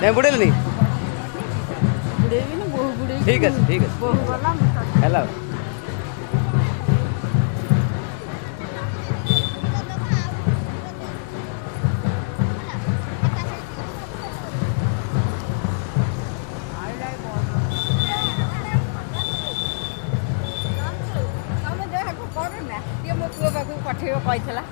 ନାଇଁ ବୁଡ଼େଇଲେନି? ବୁଡ଼େଇବିନି, ବୋହୂ ବୁଡ଼େଇବି। ଠିକ୍ ଅଛି ଠିକ୍ ଅଛି ବୋହୂ ଗଲା, ମୁଁ ଚଢ଼ିବି। ହେଲା। ତମେ ଯାହାକୁ କରୁନା, ସିଏ ମୋ ପୁଅ ପାଖକୁ ପଠେଇବ କହିଥିଲା।